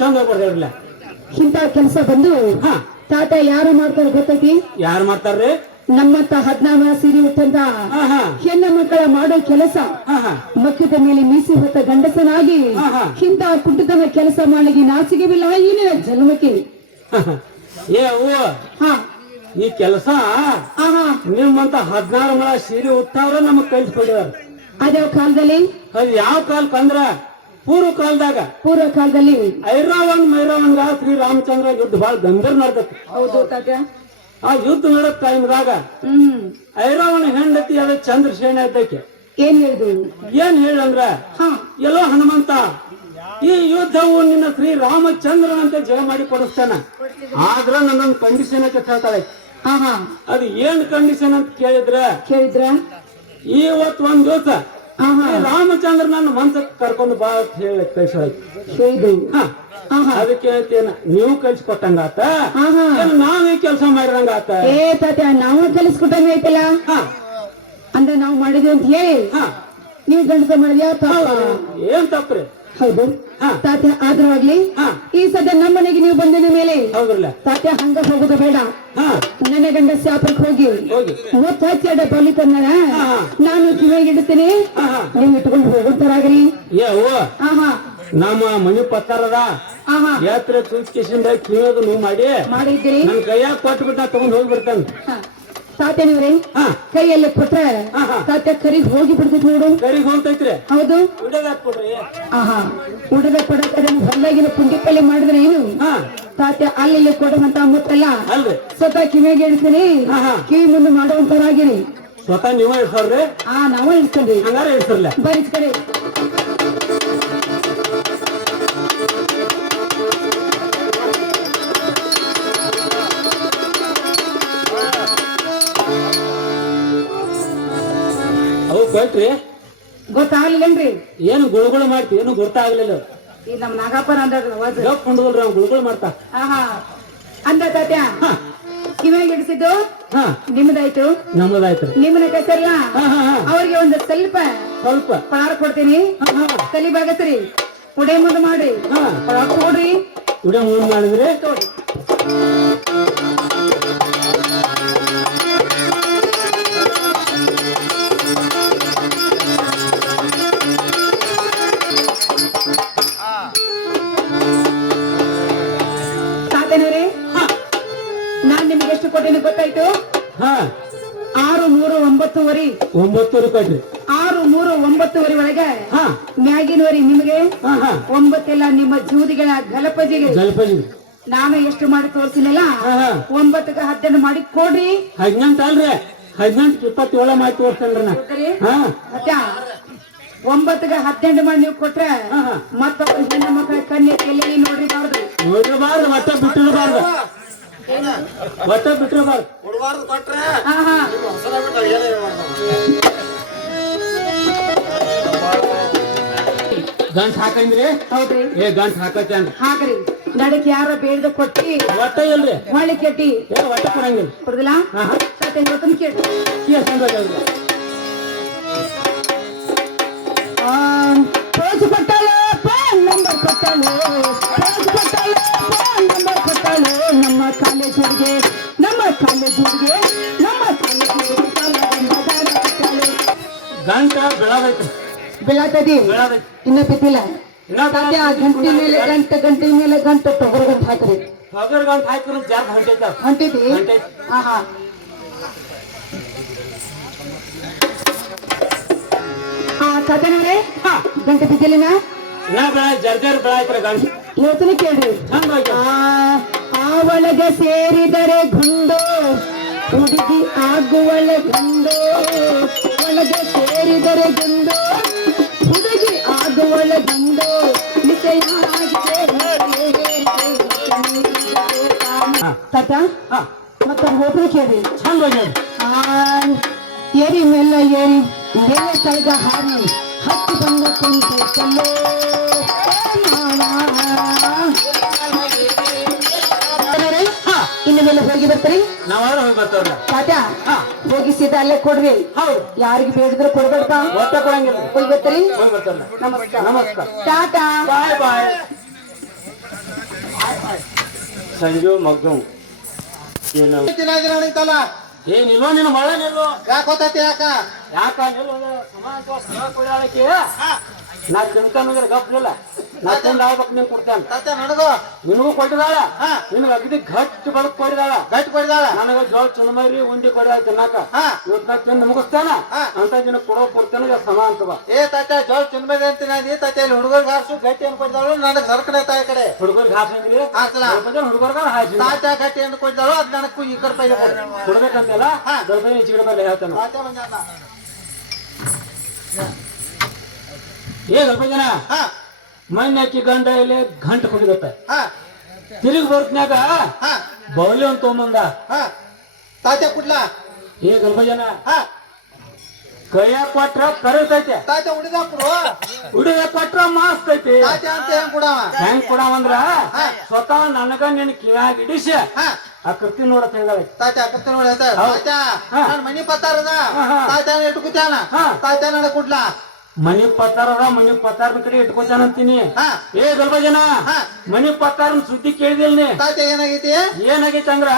ಚಂದ ಬರ್ದಿರಲ್ಲ ಇಂತ ಕೆಲಸ ಬಂದು ಹಾ ತಾತ ಯಾರು ಮಾಡ್ತಾರ ಗೊತ್ತೈತಿ? ಯಾರು ಮಾಡ್ತಾರ್ರಿ? ನಮ್ಮಂತ 14 ಸೀರೆ ಉಟ್ಟಂತ ಹೆಣ್ಣು ಮಕ್ಕಳ ಮಾಡೋ ಕೆಲಸ. ಮಕ್ಕದ ಮೇಲೆ ಮೀಸಿ ಹೊತ್ತ ಗಂಡಸನಾಗಿ ಇಂತ ಕುಟುಂಬದ ಕೆಲಸ ಮಾಡಲಿಕ್ಕೆ ನಾಚಿಕೆವಿಲ್ಲ ಏನಿಲ್ಲ ಜನ್ಮಕ್ಕೆ. ಏ ಈ ಕೆಲಸ ನಿಮ್ಮಂತ 16 ಮಳ ಸೀರೆ ಉಟ್ಟವ್ರ ನಮಗ್ ಕಲ್ಸ್ಕೊಡ್ಯಾರ. ಅದೇ ಕಾಲದಲ್ಲಿ ಅದ್ ಯಾವ ಕಾಲಕ್ಕಂದ್ರ ಪೂರ್ವ ಕಾಲದಲ್ಲಿ ಐರಾವನ್ ಮೈರಾವನ್ಗ ಶ್ರೀರಾಮಚಂದ್ರ ಯುದ್ಧ ಬಹಳ ಗಂಭೀರ ನಡ್ದೈತಿ. ಹೌದು ತಾತ. ಆ ಯುದ್ಧ ನಡಕ್ ಟೈಮ್ದಾಗ ಐರಾವಣ ಹೆಂಡತಿ ಅದ ಚಂದ್ರಸೇನ ಇದ್ದಕ್ಕೆ ಏನ್ ಹೇಳಂದ್ರ ಎಲ್ಲೋ ಹನುಮಂತ ಈ ಯುದ್ಧವು ನಿನ್ನ ಶ್ರೀರಾಮಚಂದ್ರನಂತೆ ಜಯ ಮಾಡಿ ಕೊಡಿಸ್ತಾನ, ಆದ್ರ ನನ್ನೊಂದು ಕಂಡೀಷನ್ ಅಂತ ಹೇಳ್ತಾಳೆ. ಅದು ಏನ್ ಕಂಡೀಷನ್ ಅಂತ ಕೇಳಿದ್ರ ಇವತ್ ಒಂದ್ ದಿವಸ ರಾಮಚಂದ್ರ ನನ್ನ ಮನ್ಸಕ್ ಕರ್ಕೊಂಡು ಬಾ ಅಂತ ಹೇಳಿ ಕಳ್ಸಾಯ್ತು. ಅದಕ್ಕೆ ಹೇಳ್ತೇನ ನೀವು ಕಳ್ಸಿಕೊಟ್ಟಂಗಾತ ನಾವೇ ಕೆಲಸ ಮಾಡಿರಂಗಾತ. ನಾವು ಕಲಿಸ್ಕೊಟ್ಟಂಗ ಐತಲ್ಲ ಅಂದ್ರೆ ನಾವು ಮಾಡಿದ್ವಿ ಅಂತ ಹೇಳಿ ನೀವು ಗಂಡಸ ಮಾಡಿದ್ಯಾ? ಏನ್ ತಪ್ಪ್ರಿ? ಹೌದು ತಾತ್ಯ. ಆದ್ರೂ ಆಗ್ಲಿ ಈ ಸದ್ಯ ನಮ್ಮ ಮನೆಗೆ ನೀವು ಬಂದಿನ ಮೇಲೆ ಹೌದ್ರಲ್ಲ ತಾತ್ಯ ಹಂಗ ಹೋಗೋದು ಬೇಡ. ನನ್ನ ಗಂಡ ಶಾಪಕ್ಕೆ ಹೋಗಿ ಹಚ್ಚಿ ಅಡ್ಡ ಬಲಿ ತಂದ ನಾನು ಕಿವಿಗೆ ಇಡ್ತೀನಿ, ನೀವು ಇಟ್ಕೊಂಡು ಹೋಗುತ್ತಾರಾಗ್ರಿ. ನಮ್ಮ ಮನೆ ಪತ್ತಾರದ ಯಾತ್ರೆ ತುಳ್ಕಿಸಿಂದ ಕಿವಿಯೋದು ನೀವು ಮಾಡಿದ್ದೀರಿ. ನನ್ ಕೈಯಾಗ ಕೊಟ್ಬಿಟ್ಟ ತಗೊಂಡ್ ಹೋಗ್ಬಿಡ್ತಾನೆ. ತಾತೇನಿವ್ರಿ ಕೈಯಲ್ಲಿ ಕೊಟ್ರೆ ತಾತ ಕರಿಗೆ ಹೋಗಿ ಬಿಡ್ತೈತಿ ನೋಡು. ಕರಿಗೆ ಹೋಗ್ತೈತ್ರಿ? ಹೌದು. ಉಡದ ಕೊಡಕ್ಕೆ ಹೊಲ್ಲಾಗಿನ ಪುಂಡಿ ಪಲ್ಯ ಮಾಡಿದ್ರೆ ಏನು ತಾತ ಅಲ್ಲಿ ಕೊಡುವಂತ ಮುತ್ತಲ್ಲ ಸ್ವತಃ ಕಿವಿಗೆ ಇಡ್ತೀನಿ, ಕಿವಿ ಮುಂದೆ ಮಾಡುವಂತರಾಗಿರಿ. ಸ್ವತಃ ನೀವ ಇಡ್ಸಲ್ರಿ? ನಾವ ಇಡ್ತೀವಿ. ಹಂಗಾರ ಇಡ್ಸರ್ಲ ಬರೀ ಕಡೆ ಕೊಟ್ರಿ. ಗೊತ್ತಾಗ್ಲಿಲ್ಲನ್ರಿ? ಏನು ಗುಳುಗುಳು ಮಾಡ್ತಿ? ಏನು ಗೊತ್ತಾಗ್ಲಿಲ್ಲ. ಈ ನಮ್ ನಾಗಪ್ಪನ ಅಂದ್ರಿ ಅವ್ನು ಗುಳುಗುಳು ಮಾಡ್ತಾ ಅಂದ ತಾತ್ಯ ಕಿವಿಯಾಗಿ ಇಡಿಸಿದ್ದು ನಿಮ್ದಾಯ್ತು, ನಮ್ಮದಾಯ್ತು. ನಿಮ್ಮನ ಕಸಲ್ಲ ಅವ್ರಿಗೆ ಒಂದು ಸ್ವಲ್ಪ ಪಳಾರ ಕೊಡ್ತೀನಿ, ತಲಿ ಬಾಗಸ್ರಿ, ಉಡೆ ಮುಂದೆ ಮಾಡಿ ಪಳಾರ ಕೊಡ್ರಿ. ಉಡೆ ಮುಂದೆ ಮಾಡಿದ್ರೆ ನಾನ್ ನಿಮ್ಗೆ ಎಷ್ಟು ಕೊಟ್ಟಿನಿ ಗೊತ್ತಾಯ್ತು? 6, 3, 9 ಕೊಟ್ರಿ. 6, 3, 9 ಒಳಗೆ ಮ್ಯಾಗಿನವರಿ ನಿಮಗೆ 9 ಎಲ್ಲ ನಿಮ್ಮ ಜೂದಿಗಳ ಗಲಪಜಿಗೆ ನಾನು ಎಷ್ಟು ಮಾಡಿ ತೋರ್ಸಿನಲ್ಲ 9ಕ್ಕೆ 10 ಮಾಡಿ ಕೊಡ್ರಿ. 18 ಅಲ್ರಿ, 18 27 ಮಾಡಿ ತೋರ್ಸಲ್ರಿ. 9ಕ್ಕೆ 18 ಮಾಡಿ ನೀವು ಕೊಟ್ರೆ ಮತ್ತೊಬ್ಬ ಹೆಣ್ಣು ಮಕ್ಕಳ ಕನ್ಯೆ ಎಲ್ಲೆಲ್ಲಿ ನೋಡ್ರಿಬಾರ್ದು ಒಟ್ಟ ಬಿಟ್ಟಿರಬಾರ್ದು. ಗಂಟ್ ಹಾಕಂದ್ರಿ? ಹೌದ್ರಿ. ಗಂಟ್ ಹಾಕತ್ತೇನ್ರಿ? ಹಾಕ್ರಿ. ನಡಕ್ ಯಾರ ಬೇಡ್ದ ಕೊಟ್ಟಿ ಒಟ್ಟ ಇಲ್ರಿ ಹೊಳ್ಳಿ ಕೆಟ್ಟಿ ಒಟ್ಟ ಕೊಡಂಗಿಲ್ಲ. ಕೊಡುದಿಲ್ಲ ಕೇಳಿ ಪೋಜ್ ಕೊಟ್ಟಾಳು, ನಂಬರ್ ಕೊಟ್ಟಾಳು, ಪೋಜ್ ಕೊಟ್ಟಾಳು, ನಂಬರ್ ಕೊಟ್ಟಾಳು. ನಮ್ಮ ಕಾಲೇಜ್ ಹುಡುಗೆ, ನಮ್ಮ ಕಾಲೇಜ್ ಹುಡುಗೆ, ನಮ್ಮ ಕಾಲೇಜ್ ಹುಡುಗೆ ಗಂಟ ಬೆಳದೈತಿ. ಬೆಳತದಿ ಇನ್ನ ಬಿದ್ದಿಲ್ಲ. ಗಂಟೆ ಮೇಲೆ ಗಂಟೆ ತೊಗರು ಗಂಟೆ ಹಾಕ್ರಿ. ತೊಗರು ಗಂಟೆ ಹಾಕಿದ್ರು ಜಾರ್ ಹೊಂಟೈತಿ. ತಾತನವ್ರೆ ಗಂಟೆ ಬಿದ್ದಿಲ್ಲಿನ ಜರ್ಜರ್ ಬೆಳಾಯ್ತಾರೆ ಗಂಟೆ. ಯೋಚನೆ ಕೇಳ್ರಿ. ಆ ಒಳಗೆ ಸೇರಿದರೆ ಗುಂಡು ಹುಡುಗಿ ಆಗುವಳ ಗುಂಡು, ಒಳಗೆ ಸೇರಿದರೆ ಗುಂಡು ಹುಡುಗಿ ಆಗುವಳ ಗುಂಡು. ತಾತ ಮತ್ತ ಹೋಗ್ರಿ ಕೇಳ್ರಿ. ಏರಿ ಮೆಲ್ಲ ಏರಿ ಮೇಲೆ ತಳಗ ಹಾರಿ ಹತ್ತಿ ಬಂದ ಕುಂತೆ ಚಲ್ಲೋ. ಇನ್ನು ಮೇಲೆ ಹೋಗಿ ಬರ್ತೀರಿ? ತಾತ್ಯ ಹೋಗಿ ಸೀದಾ ಅಲ್ಲೇ ಕೊಡ್ರಿ. ಯಾರಿಗೆ ಬೇಡಿದ್ರೆ ಕೊಡ್ಬೇಡ್ತಾ? ಹೋಗಿ ಬರ್ತೀರಿ? ನಮಸ್ಕಾರ. ನಮಸ್ಕಾರ. ಟಾಟಾ. ಬಾಯ್ ಬಾಯ್. ಸಂಜು ಮಗ್ಗು ಏನು ನಡೀತಲ್ಲ ಏನಿಲ್ವ ನಿನ್ನ ಮಳೆ ನಿಲ್ಲು ಯಾಕೆ ಗೊತ್ತೈತಿ ಯಾಕ ನಿಲ್ಲು ಸಮಾಜ ಕೊಡಾಳಕ್ಕೆ ನಾ ತಿನ್ಕಂದ್ರೆ ಗಪ್ಲಿಲ್ಲ ನಾ ತಿಂದ ಆಗ್ಬೇಕು ನೀನ್ ಕೊಡ್ತೇನೆ ತಾತ ನನಗೂ ನಿನಗೂ ಕೊಟ್ಟಿದಾಳ ನಿನಗ ಅಗದಿ ಗಟ್ಟಿ ಬದುಕು ಕೊಡಿದಾಳ ಗಟ್ಟಿ ಕೊಡಿದಾಳ ನನಗ ಜೋಳ ಚುನಮರಿ ಉಂಡಿ ಕೊಡಿದಾಳ ತಿನ್ನಾಕ ಇವತ್ತು ನಾ ತಿಂದು ಮುಗಿಸ್ತಾನ ಅಂತ ನಿನಗೆ ಕೊಡ್ತೇನೆ ಸಮ ಅಂತವ ಏ ತಾತ ಜೋಳ ತಿನ್ಬೇಡಿ ಅಂತೀನಿ ನೀ ತಾತ ಇಲ್ಲಿ ಹುಡುಗರಿಗೆ ಹಾಸು ಗಟ್ಟಿ ಅಂತ ಕೊಡಿದಾಳು ನನಗೆ ಸರ್ಕಡೆ ತಾಯಿ ಕಡೆ ಹುಡುಗರಿಗೆ ಹಾಸಂಗಿರಿ ಹುಡುಗರ್ಗ ಹಾಸಿ ತಾತ ಗಟ್ಟಿ ಅಂತ ಕೊಡಿದಾಳು ಅದ್ ನನಗೂ ಈ ಕಡೆ ಪೈಲೆ ಕೊಡ್ಬೇಕಂತಲ್ಲ ಗರ್ಭ ಈಚೆ ಬರ್ಲಿ ಹೇಳ್ತಾನ ತಾತ ಬಂದ ಏ ಸ್ವಲ್ಪ ಜನ ಮಣ್ಣೆ ಹಾಕಿ ಗಂಡ ಇಲ್ಲಿ ಗಂಟು ಕುಡಿದತ್ತ ತಿರುಗಿ ಬರ್ತನ್ಯಾಗ ಬೌಲಿ ಅಂತ ತೊಗೊಂಬಂದ ತಾತ ಕುಡ್ಲಾ ಏ ಸ್ವಲ್ಪ ಜನ ಕೈಯ ಕೊಟ್ರ ಕರತೈತೆ ತಾತ ಉಡಿದಾಕ್ರು ಹುಡುಗ ಕೊಟ್ರ ಮಾಸ್ತ್ ಐತಿ ತಾತ ಅಂತ ಹೆಂಗ್ ಕೊಡವ ಹೆಂಗ್ ಕೊಡವಂದ್ರ ಸ್ವತಃ ನನಗ ನಿನ್ ಕಿವ್ಯಾಗ ಇಡಿಸಿ ಆ ಕೃತಿ ನೋಡತ್ ಹೇಳಿದಾಳೆ ತಾತ ಅಕ್ಕತ್ತ ನೋಡಿ ತಾತ ನಾನು ಮನಿ ಪತ್ತಾರದ ತಾತ ಇಟ್ಕೊತಾನ ತಾತ ನಡ ಕುಡ್ಲಾ ಮನಿ ಪತ್ತಾರದ ಮನಿ ಪತ್ತಾರನ ಕಡೆ ಇಟ್ಕೋತಾನಂತೀನಿ ಏ ಸ್ವಲ್ಪ ಜನ ಮನಿ ಪತ್ತಾರನ ಸುದ್ದಿ ಕೇಳಿದಿಲ್ ನೀ ತಾತ ಏನಾಗೈತಿ ಏನಾಗೈತಿ ಅಂದ್ರ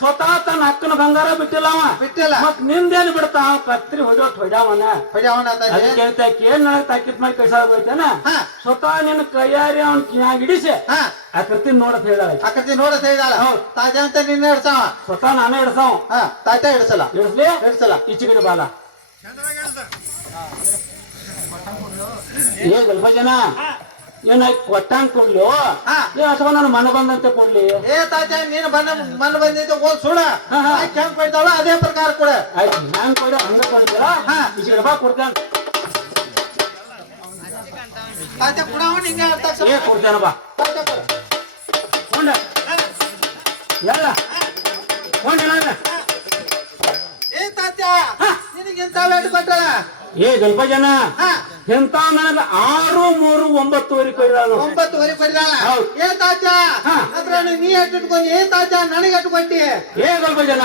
ಸ್ವತಃ ತನ್ನ ಅಕ್ಕನ ಬಂಗಾರ ಬಿಟ್ಟಿಲ್ಲ ಅವ ಬಿಟ್ಟಿಲ್ಲ ಮತ್ ನಿಂದೇನ್ ಬಿಡ್ತಾ ಅವ ಕತ್ರಿ ಹೊಡ್ಯಾವನ ಕೇಳ್ತಾಕಿ ಏನ್ ನನಗ್ ತಾಕಿತ್ ಮಾಡಿ ಕಳ್ಸಾಗೋಯ್ತೇನ ಸ್ವತಃ ನಿನ್ನ ಕೈಯಾರಿ ಅವ್ನ ಕಿಯಾಗ ಇಡಿಸಿ ಆ ಕೃತಿ ನೋಡತ್ ಹೇಳ ಆಕೃತಿ ನೋಡತ್ ಹೇಳಿದಾಳ ತಾತ ಅಂತ ನಿನ್ನ ಹಿಡ್ಸಾವ ಸ್ವತಃ ನಾನೇ ಇಡ್ಸಾವ ತಾತ ಹಿಡ್ಸಲ್ಲ ಇಡಿಸ್ಲಿ ಹಿಡ್ಸಲ್ಲ ಈಚೆಗಡೆ ಬಾಲ ಏ ಸ್ವಲ್ಪ ಜನ ಏನ ಕೊಟ್ಟಂಗ್ ಕೊಡ್ಲಿ ಅಥವಾ ನಾನು ಮನ ಬಂದಂತೆ ಕೊಡ್ಲಿ ಏ ತಾತ ನೀನು ಮನ ಬಂದೈತೆ ಓದ್ ಸುಳ ಹೆಂಗ್ ಕೊಡ್ತಾಳ ಅದೇ ಪ್ರಕಾರ ಕೊಡ ಆಯ್ತು ಹ್ಯಾಂಗ್ ಕೊಡ ಹಂಗ ಕೊಡ್ತೀರಾ ಈಚೆಗಡೆ ಬಾ ಕೊಡ್ತೇನೆ ತಾತ ಕೊಡವ ಹಿಂಗ ಏ ಕೊಡ್ತೇನೆ ಬಾ ಕೊಂಡ ಎಲ್ಲ ಕೊಂಡ ಏ ತಾತ ನಿನಗೆಂತ ವೇಟ್ ಕೊಟ್ಟಳ ಏ ಸ್ವಲ್ಪ ಜನ ಎಂತ ನನಗ 6, 3, 9 ಕೊಯ್ದಾಳು 9 ಕೊಡಿದಾಳ ಏ ತಾತ ಅದ್ರ ನೀ ಎಟ್ಟಿಟ್ಕೊಂಡು ಏ ತಾತ ನನಗೆ ಎಟ್ಟು ಕೊಟ್ಟಿ ಏ ಸ್ವಲ್ಪ ಜನ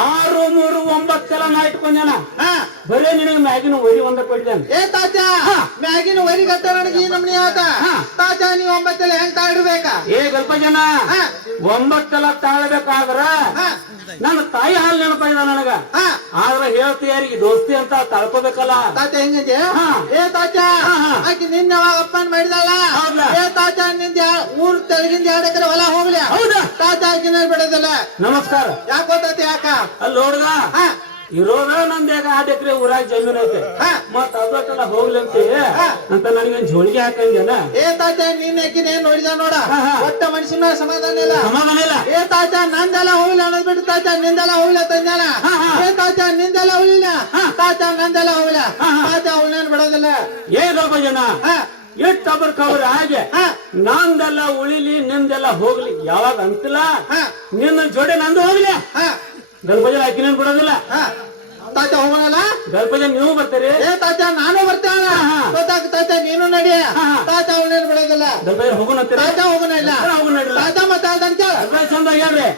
6, 3, 9 ನಾ ಇಟ್ಕೊಂಡೇನ ಬರೇ ನಿನಗೆ ಮ್ಯಾಗಿನ ಒರಿ ಒಂದ ಕೊಟ್ಟಿದ್ದೇನೆ ಏ ತಾತ ಮ್ಯಾಗಿನ ವರಿ ಗಟ್ಟ ನನಗೆ ಈ ನಮ್ನಿ ಆತ ತಾತ ನೀವು 9 ಹೆಂಗ್ ತಾಳ್ಬೇಕಾ ಏ ಸ್ವಲ್ಪ ಜನ 9 ತಾಳ್ಬೇಕಾದ್ರ ನನ್ನ ತಾಯಿ ಹಾಲು ನೆನಪಾಯ್ದ ನನಗ ಆದ್ರ ಹೇಳ್ತಿ ಯಾರಿಗೆ ದೋಸ್ತಿ ಅಂತ ತಳ್ಕೋಬೇಕಲ್ಲ ತಾತ ಹೆಂಗಿದೆ ಏ ತಾತ ಆಕಿ ನಿನ್ನ ಅಪ್ಪನ್ ಮಾಡಿದಲ್ಲ ಏ ತಾತ ನಿಂದ ಊರ್ ತೆಳಗಿಂದ 2 ಎಕರೆ ಹೊಲ ಹೋಗ್ಲಿ ಹೌದಾ ತಾತ ಆಕಿನ ಬಿಡೋದಿಲ್ಲ ನಮಸ್ಕಾರ ಯಾಕೆ ಗೊತ್ತಾತ ಯಾಕ ಅಲ್ಲಿ ನೋಡ್ದ ಇರೋದ ನಂದೇಗ 2 ಎಕರೆ ಊರಾಗ ಜಮೀನ್ ಐತೆ ಮತ್ ಅದಕ್ಕೆಲ್ಲ ಹೋಗ್ಲಿ ಅಂತ ನನಗೇನ್ ಜೋಳಿಗೆ ಹಾಕಂಜನ ಏ ತಾತ ನಿನ್ನ ಆಕಿನ ಏನ್ ನೋಡಿದ ನೋಡ ಒಟ್ಟ ಮನುಷ್ಯನ ಸಮಾಧಾನ ಇಲ್ಲ ಏ ತಾತ ನಂದೆಲ್ಲ ಹೋಗ್ಲಿ ಅನ್ನೋದ್ ಬಿಟ್ಟು ತಾತ ನಿಂದೆಲ್ಲ ಹೋಗ್ಲಿ ತಂದಲ್ಲ ಏ ತಾತ ನಿಂದೆಲ್ಲ ಹೋಗ್ಲಿಲ್ಲ ತಾತ ನಂದೆಲ್ಲ ಹೋಗ್ಲ ತಾತ ಅವಳೇನ್ ಬಿಡೋದಿಲ್ಲ ಏ ಸ್ವಲ್ಪ ಜನ ಎಷ್ಟೊಬ್ಬರ ಖಬರ್ ಹಾಗೆ ನಂದೆಲ್ಲ ಉಳಿಲಿ ನಿಂದೆಲ್ಲ ಹೋಗ್ಲಿ ಯಾವಾಗ ಅಂತಿಲ್ಲ ನಿನ್ನ ಜೋಡಿ ನಂದು ಹೋಗ್ಲಿ ಗಲ್ಪಜನ ಹಾಕಿನೇನ್ ಬಿಡೋದಿಲ್ಲ ತಾತ ಹೋಗೋಣಲ್ಲ ಗಲ್ಪಜನ ನೀವು ಬರ್ತೀರಿ ಏ ತಾತ ನಾನು ಬರ್ತೇನೆ ತಾತ ನೀನು ನಡಿ ತಾತ ಅವಳೇನ್ ಬಿಡೋದಿಲ್ಲ ಗಲ್ಪಜನ ಹೋಗೋಣ ತಾತ ಹೋಗೋಣ ಇಲ್ಲ ಹೋಗೋಣ ತಾತ ಮತ್ತೆ ಚಂದ ಹೇಳ್ರಿ